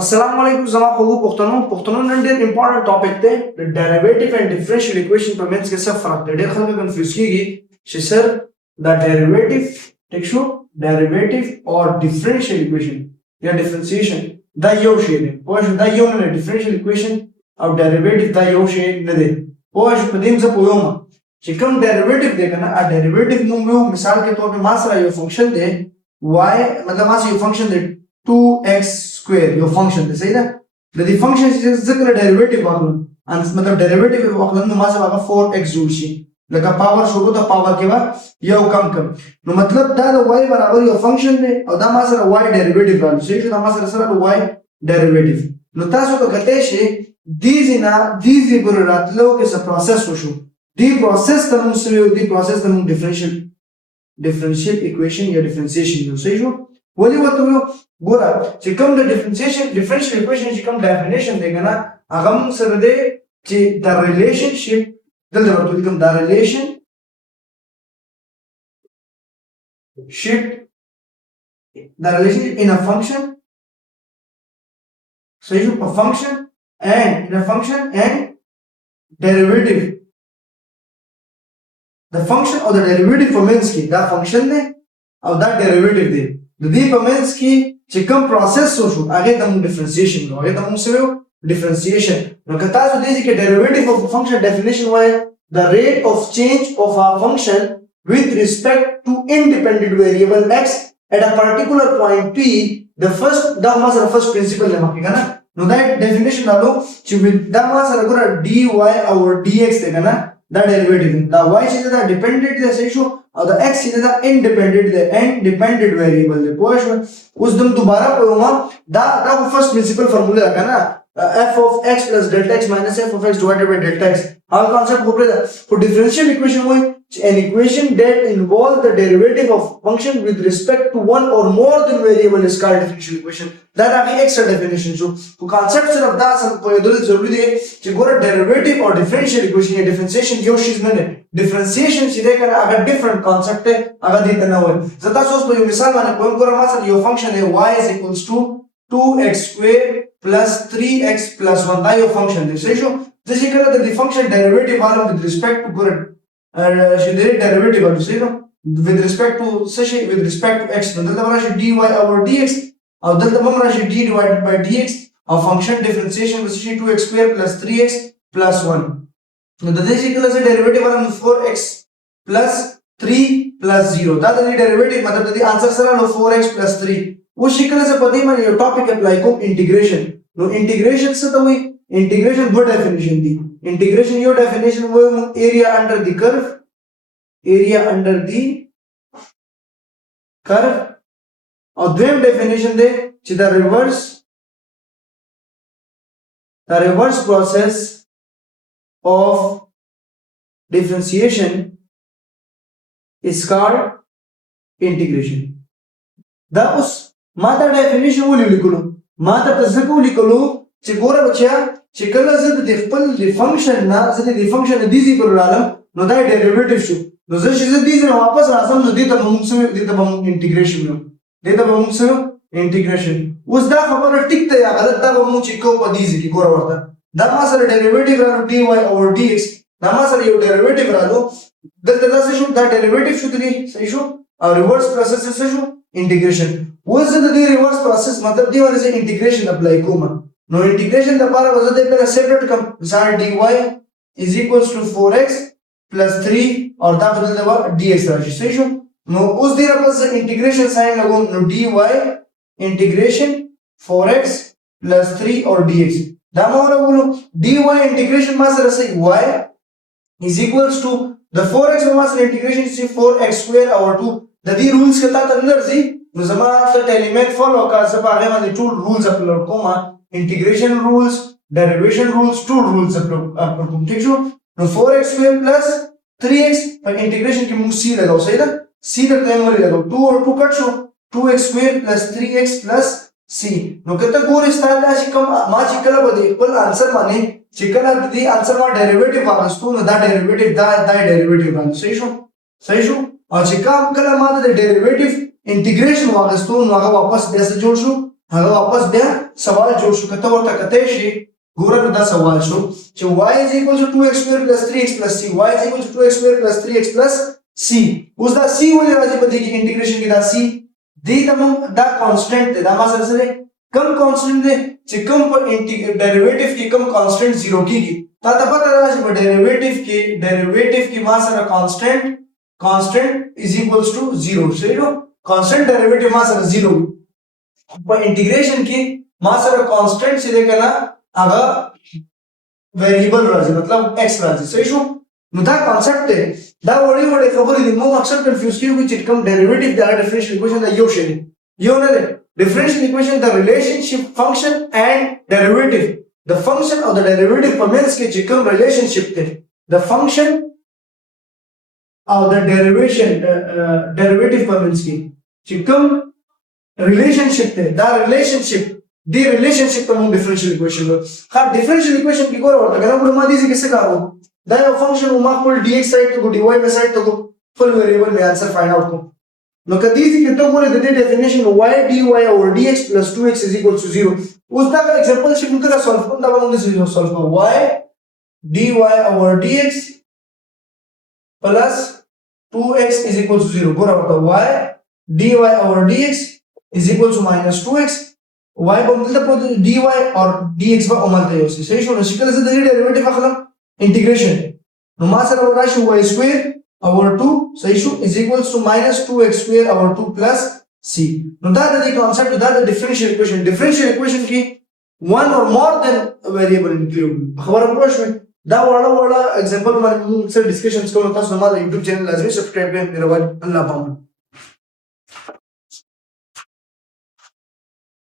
السلام علیکم زما خوږو پښتنو نن ډېر امپورټنت ټاپک دی د ډیریویټیو اینڈ ډیفرنشیل ایکویشن په منځ کې څه فرق دی ډېر خلک کنفیوز کیږي چې سر دا ډیریویټیو ټیک شو ډیریویټیو او ډیفرنشیل ایکویشن یا ډیفرنسیشن دا یو شی دی پوه شو دا یو نه ډیفرنشیل ایکویشن او ډیریویټیو دا یو شی نه دی پوه شو په دې ځکه پوهوم چې کوم ډیریویټیو دی کنه ا ډیریویټیو نو یو مثال کې تور په ما سره یو فنکشن دی y مطلب ما سره یو فنکشن دی 2x square یو فنکشن دی صحیح ده د دې فنکشن چې ذکر ډیریویټیو واخلو ان مطلب ډیریویټیو واخلو نو ما سره 4x جوړ شي لکه پاور شروع ته پاور کې وا یو کم نو مطلب دا د y برابر یو فنکشن دی او دا ما سره y ډیریویټیو راځي صحیح ده ما سره y ډیریویټیو نو تاسو به کته شي دیزی ګور راتلو کې څه پروسس وشو دی پروسس ته موږ سوي دی پروسس ته موږ ډیفرنشیل ایکویشن یا ډیفرنسیشن یو صحیح شو ولی وته ګوره چې کوم د ډیفرنشیل ایکویشن چې کوم ډیفینیشن دی کنه هغه موږ سره دی چې د ریلیشنشپ دلته ورته کوم د ریلیشنشپ in a function صحیح شو a function and derivative the function or the derivative په منځ کې دا فنکشن دی او دا ډیریویټیو دی د دې په منځ کې چې کوم پروسس وشو هغه د موږ ډیفرنسیشن نو هغه د موږ سره ډیفرنسیشن نو که تاسو دې کې ډیریویټیو اف فنکشن ډیفینیشن وایي the rate of change of a function with respect to independent variable x at a particular point p the first دا ما سره فرست پرنسپل نه مخکې کنه نو دا ډیفینیشن لالو چې دا ما سره ګوره dy او dx دی کنه دا ډیریویټیو دا y چې دا ډیپندنت دی صحیح شو او دا x چې دا انډیپندنٹ ویریبل دی پوه شو اوس دم دوباره کومه دا فرست پرنسپل فارمولا کنه f of x plus delta x minus f of x divided by delta x هغه کانسپټ په پرې دا for differential equation وایي an equation that involves the derivative of function with respect to one or more than variable is called differential equation دا هغه extra definition شو په کانسپټ صرف دا سم په یو ډول ضروری دی چې ګوره ډیریویټیو او differential equation یا differentiation یو شی نه دی differentiation چې دا کنه هغه ډیفرنٹ کانسپټ دی هغه دې ته نه وایي زه تاسو په یو مثال باندې کوم ګوره ما سره یو فنکشن دی y is equals to 2x square plus 3x plus 1 دا یو فنکشن دی صحیح شو د چې کله د فنکشن ډیریویټیو والو with respect to ګوره چې د ډیریویټیو والو صحیح نو with respect to څه شي with respect to x نو دلته راشي dy over dx او دلته هم راشي d divided by dx او فنکشن ډیفرنسیشن څه شي 2x square plus 3x plus 1 نو د دې چې کله چې ډیریویټیو والو 4x plus 3 plus 0 دا د ډیریویټیو مطلب د انسر سره نو 4x plus 3 و شکل سے پدې باندې یو ټاپک اپلای کوم انټیګریشن نو انټیګریشن څه ته وایي انټیګریشن دوه ډیفینیشن دي انټیګریشن یو ډیفینیشن وایي ایریا انډر دی کرو او دویم ډیفینیشن دی چې دا ریورس پروسس of differentiation is called integration دا اوس ما دا ډیفینیشن ولیکلو ما ته ځکه ولیکلو چې ګوره بچیا چې کله زه د خپل فنکشن نه زه د فنکشن د دیزي پر راځم نو دا ډیریویټیو شو نو زه چې زه دیزي واپس راځم نو دې ته موږ سره انټیګریشن نو دې ته موږ سره انټیګریشن اوس دا خبره ټیک ته یا غلط دا موږ چې کو په دیزي کې ګوره ورته دا ما سره ډیریویټیو راځي dy over dx دا ما سره یو ډیریویټیو راځي دلته دا څه شو دا ډیریویټیو شو دی صحیح شو او ریورس پروسس څه شو انټیګریشن اوس د دې ریورس پروسس مطلب دی ورته انټیګریشن اپلای کوم نو انټیګریشن لپاره وځه د په سیپریټ کوم مثال dy is equals to 4x plus 3 او دا بدل دا dx راشي صحیح شو نو اوس دې راپس انټیګریشن ساين لګوم نو dy انټیګریشن 4x plus 3 اور dx دا مو راغلو dy انټیګریشن ما سره سي y is equals to the 4x ما سره انټیګریشن سي 4x square over 2 د دې رولز کته تندر زی نو زما ته ټیلیمیت فالو کا څه هغه باندې ټول رولز اپلوډ کوم انټیګریشن رولز ډیریویشن رولز ټول رولز اپلوډ کوم ٹھیک شو نو 4x square plus 3x په انټیګریشن کې موږ سی لګاو صحیح ده سی د ټایمر لګاو 2 اور 2 کټ شو 2x square plus 3x plus c نو کته ګور استاد چې کوم ما چې کله به خپل انسر باندې چې کله دې انسر ما ډیریویټیو واغستو نو دا ډیریویټیو دا ډیریویټیو باندې صحیح شو او چې کوم کله ما د ډیریویټیو انټیګریشن واغستو نو هغه واپس بیا څه جوړ شو هغه واپس بیا سوال جوړ شو کته ورته کته شي ګوره دا سوال شو چې y is equal to 2x square plus 3x plus c y is equal to 2x square plus 3x plus c اوس دا c ولې راځي په دې کې انټیګریشن کې دا c دې تمام دا کانسټنټ دی دا ما سره سره کم کانسټنټ دی چې کم په ډیریویټیو کې کم کانسټنټ 0 کیږي تا ته پته راځي په ډیریویټیو کې ما سره کانسټنټ is equals to 0 صحیح نو کانسټنټ ډیریویټیو ما سره 0 په انټیګریشن کې ما سره کانسټنټ چې دی کنه هغه ویریبل راځي مطلب x راځي صحیح شو نو دا کانسپټ دی دا وړي خبرې دي مو اکثر کنفیوز کیږي چې کوم ډیریویټیو دا ډیفرنشیل اکویشن دا یو شی یو نه دی ډیفرنشیل اکویشن د ریلیشنشپ فنکشن اینڈ ډیریویټیو د فنکشن او د ډیریویټیو په منځ کې چې کوم ریلیشنشپ دی د فنکشن او د ډیریویټیو په منځ کې چې کوم ریلیشنشپ دی دا ریلیشنشپ دی ریلیشنشپ ته موږ ډیفرنشیل اکویشن وایو ها ډیفرنشیل اکویشن کې ګوره ورته کنه ما دې کې څه کارو دا یو فنکشن او ما خپل dx سایډ ته کو dy په سایډ ته کو فل ویریبل می انسر فایند اوټ کو نو کدی چې ته ګوره د دې ډیفینیشن y dy over dx plus 2x is equal to 0 اوس دا ایگزامپل چې موږ دا سولف کوو دا موږ سولف کوو y dy over dx plus 2x is equal to 0 ګوره ورته y dy over dx is equal to minus 2x y په مدته په dy or dx په عملته یو څه صحیح شو نو شکل زه د ډیریویټیو اخلم انټیګریشن نو ما سره راشي y square over 2 صحیح شو is equals to minus 2x square over 2 plus c نو دا د کانسپټ دا د ډیفرنشیل اکویشن کې one or more than variable include خبره پوه شو دا وړه ایگزامپل باندې موږ سره ډسکشنز کوو تاسو ما د یوټیوب چینل لازمي سبسکرایب کړئ مهرباني الله پامه